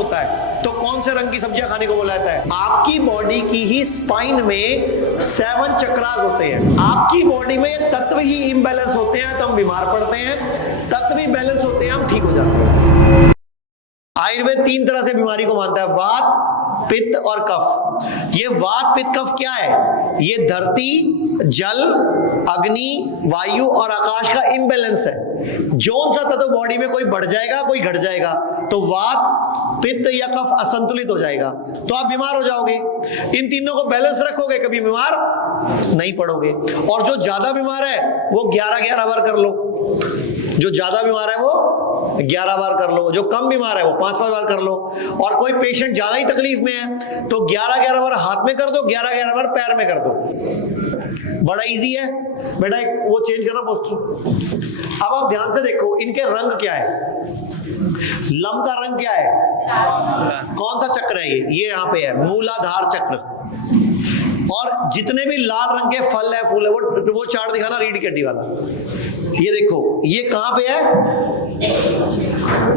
होता है तो कौन से रंग की सब्जियां खाने को बोला जाता है? आपकी बॉडी की ही स्पाइन में 7 चक्रास होते हैं। आपकी बॉडी में तत्व ही इम्बैलेंस होते हैं तो हम बीमार पड़ते हैं, तत्व ही बैलेंस होते हैं हम ठीक हो जाते हैं। आयुर्वेद 3 तरह से बीमारी को मानता है, वात, पित्त और कफ। ये वात, पित्त, कफ क्या है? ये धरती, जल, अग्नि, वायु और आकाश का इम्बैलेंस है। जौन सा तत्व बॉडी में कोई बढ़ जाएगा कोई घट जाएगा तो वात, पित्त या कफ असंतुलित हो जाएगा तो आप बीमार हो जाओगे। इन तीनों को बैलेंस रखोगे कभी बीमार नहीं पड़ोगे। और जो ज्यादा बीमार है वो 11-11 बार कर लो। जो ज्यादा बीमार है वो 11 बार कर लो, जो कम बीमार है वो 5-5 बार कर लो। और कोई पेशेंट ज्यादा ही तकलीफ में है तो 11-11 बार हाथ में कर दो, 11-11 बार पैर में कर दो। बड़ा इजी है बेटा। एक वो चेंज करना पोस्टर। अब आप ध्यान से देखो इनके रंग क्या है। लम का रंग क्या है? कौन सा चक्र है ये यहाँ पे है, मूलाधार चक्र। और जितने भी लाल रंग के फल है, फूल है, वो चार्ट दिखाना रीढ़ की हड्डी वाला। ये देखो ये कहां पे है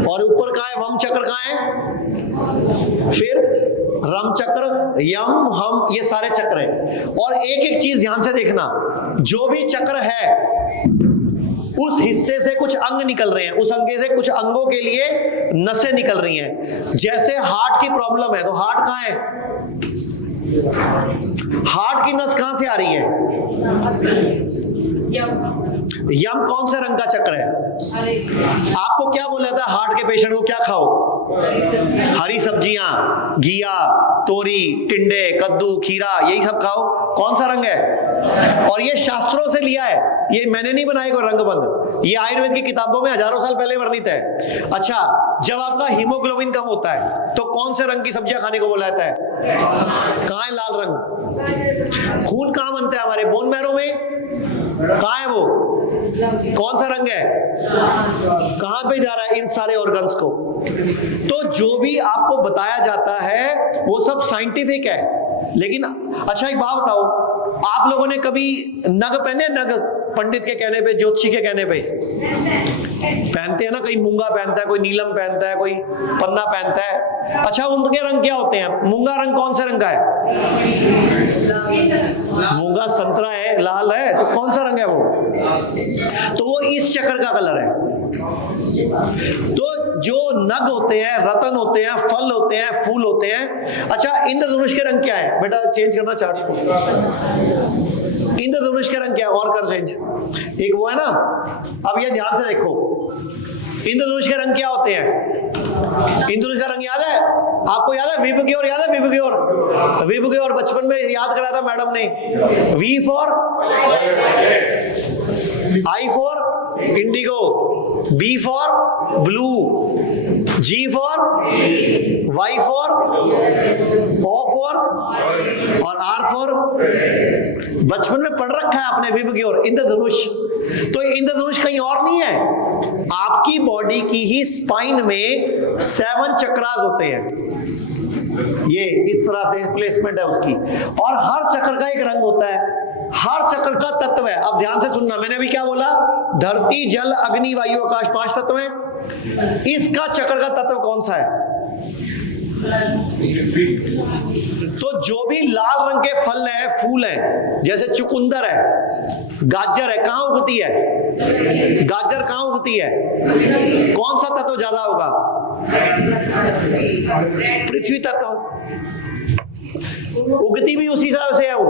और ऊपर कहां है? वम चक्र कहां है? फिर रम चक्र, यम, हम, ये सारे चक्र हैं। और एक एक चीज ध्यान से देखना, जो भी चक्र है उस हिस्से से कुछ अंग निकल रहे हैं, उस अंगे से कुछ अंगों के लिए नसें निकल रही हैं। जैसे हार्ट की प्रॉब्लम है तो हार्ट कहां है? हार्ट की नस कहां से आ रही है? यम कौन से रंग का चक्र है? आपको क्या बोला था हार्ट के पेशेंट को क्या खाओ? हरी सब्जियां, घिया, तोरी, टिंडे, कद्दू, खीरा, यही सब खाओ। कौन सा रंग है? और ये शास्त्रों से लिया है, ये मैंने नहीं बनाया कोई रंगबंध, ये आयुर्वेद की किताबों में हजारों साल पहले वर्णित है। अच्छा, जब आपका हीमोग्लोबिन कम होता है तो कौन से रंग की सब्जियां खाने को बोला जाता है? कहां है लाल रंग? खून कहां बनता है? हमारे बोन मैरो में। कहां है वो? कौन सा रंग है? कहां पे जा रहा है इन सारे ऑर्गन्स को? तो जो भी आपको बताया जाता है वो सब साइंटिफिक है। लेकिन अच्छा एक बात बताओ, आप लोगों ने कभी नग पहने? नग पंडित के कहने पे, ज्योतिषी के कहने पे पहनते हैं ना। कोई मूंगा पहनता है, कोई नीलम पहनता है, कोई पन्ना पहनता है। अच्छा, उनके रंग क्या होते हैं? मूंगा रंग कौन से रंग का है? मूंगा संतरा है, लाल है, तो कौन सा रंग है वो? तो वो इस चक्र का कलर है। तो जो नग होते हैं, रतन होते हैं, फल होते हैं, फूल होते हैं। अच्छा, इंद्रधनुष के रंग क्या है? बेटा चेंज करना चार्ट को। इंद्रधनुष के रंग क्या है? और कर चेंज। एक वो है ना। अब ये ध्यान से देखो, इंद्रधनुष के रंग क्या होते हैं? इंद्रधनुष का रंग याद है आपको? याद है विभ की ओर? याद है विभ की ओर? विभ की ओर बचपन में याद कराया था मैडम ने। V for I for indigo, B for blue, G for Y for, O for और आर फॉर। बचपन में पढ़ रखा है आपने विभ की ओर, इंद्रधनुष। तो इंद्रधनुष कहीं और नहीं है, आपकी बॉडी की ही स्पाइन में 7 चक्रास होते हैं। ये इस तरह से प्लेसमेंट है उसकी। और हर चक्र का एक रंग होता है, हर चक्र का तत्व है। अब ध्यान से सुनना, मैंने अभी क्या बोला? धरती, जल, अग्नि, वायु, आकाश, 5 तत्व हैं। इसका चक्र का तत्व कौन सा है? तो जो भी लाल रंग के फल है, फूल है, जैसे चुकंदर है, गाजर है, कहां उगती है? गाजर कहां उगती है? कौन सा तत्व ज्यादा होगा? पृथ्वी तत्व। उगती भी उसी हिसाब से है वो।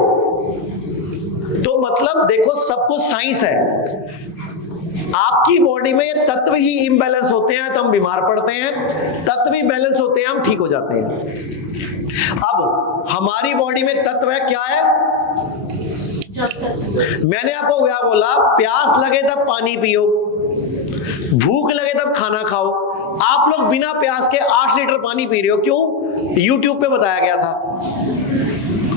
तो मतलब देखो, सब कुछ साइंस है। आपकी बॉडी में ये तत्व ही इम्बैलेंस होते हैं तो हम बीमार पड़ते हैं, तत्व ही बैलेंस होते हैं हम ठीक हो जाते हैं। अब हमारी बॉडी में तत्व है क्या है? मैंने आपको क्या बोला? प्यास लगे तब पानी पियो, भूख लगे तब खाना खाओ। आप लोग बिना प्यास के 8 लीटर पानी पी रहे हो, क्यों? YouTube पे बताया गया था।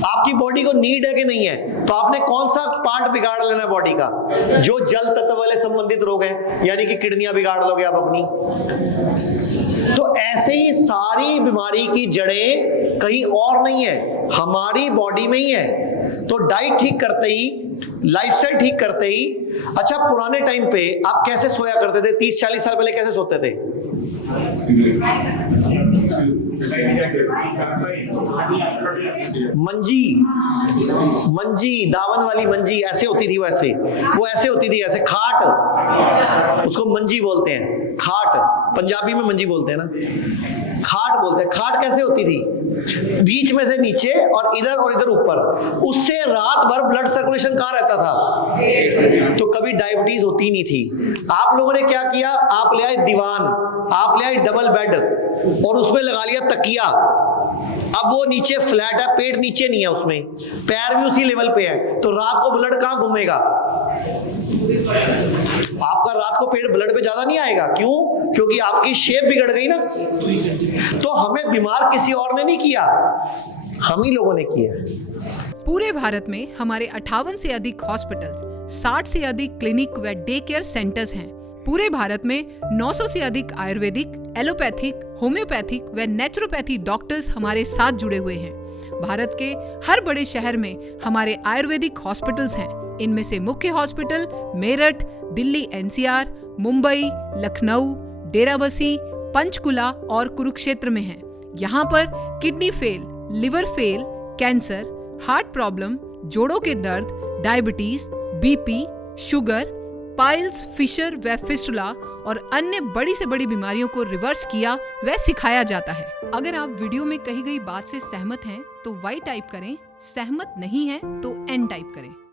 आपकी बॉडी को नीड है कि नहीं है? तो आपने कौन सा पार्ट बिगाड़ लेना है बॉडी का? जो जल तत्व वाले संबंधित रोग हैं, यानी कि किडनियां बिगाड़ लोगे आप अपनी। तो ऐसे ही सारी बीमारी की जड़ें कहीं और नहीं है, हमारी बॉडी में ही है। तो डाइट ठीक करते ही, लाइफस्टाइल ठीक करते ही। अच्छा, पुराने टाइम पे आप कैसे सोया करते थे? 30-40 साल पहले कैसे सोते थे? मंजी, मंजी दावन वाली मंजी ऐसे होती थी, वैसे वो ऐसे होती थी, ऐसे खाट, उसको मंजी बोलते हैं। खाट पंजाबी में मंजी बोलते हैं ना, खाट बोलते हैं। खाट कैसे होती थी? बीच में से नीचे और इधर ऊपर, उससे रात भर ब्लड सर्कुलेशन कहाँ रहता था, तो कभी डायबिटीज होती नहीं थी। आप लोगों ने क्या किया, आप ले आए दीवान, आप ले आए डबल बेड और उसमें लगा लिया तकिया। अब वो नीचे फ्लैट है, पेट नीचे नहीं है, उसमें पैर भी उसी लेवल पे है, तो रात को ब्लड कहाँ घूमेगा? आपका रात को पेट ब्लड पे ज्यादा नहीं आएगा। क्यों? क्योंकि आपकी शेप बिगड़ गई ना। तो हमें बीमार किसी और ने नहीं किया, हम ही लोगों ने किया। पूरे भारत में हमारे 58 से अधिक हॉस्पिटल्स, 60 से अधिक क्लिनिक व डे केयर सेंटर्स हैं। पूरे भारत में 900 से अधिक आयुर्वेदिक, एलोपैथिक, होम्योपैथिक व नेचुरोपैथी डॉक्टर्स हमारे साथ जुड़े हुए हैं। भारत के हर बड़े शहर में हमारे आयुर्वेदिक हॉस्पिटल्स हैं। इनमें से मुख्य हॉस्पिटल मेरठ, दिल्ली एनसीआर, मुंबई, लखनऊ, डेराबसी, पंचकुला और कुरुक्षेत्र में हैं। यहाँ पर kidney fail, liver fail, cancer, heart problem, जोड़ों के दर्द, diabetes, BP, sugar, piles, fissure व फिस्टुला और अन्य बड़ी से बड़ी बीमारियों को रिवर्स किया व सिखाया जाता है। अगर आप वीडियो में कही गई बात से सहमत हैं तो Y टाइप करें, सहमत नहीं हैं तो N टाइप करें।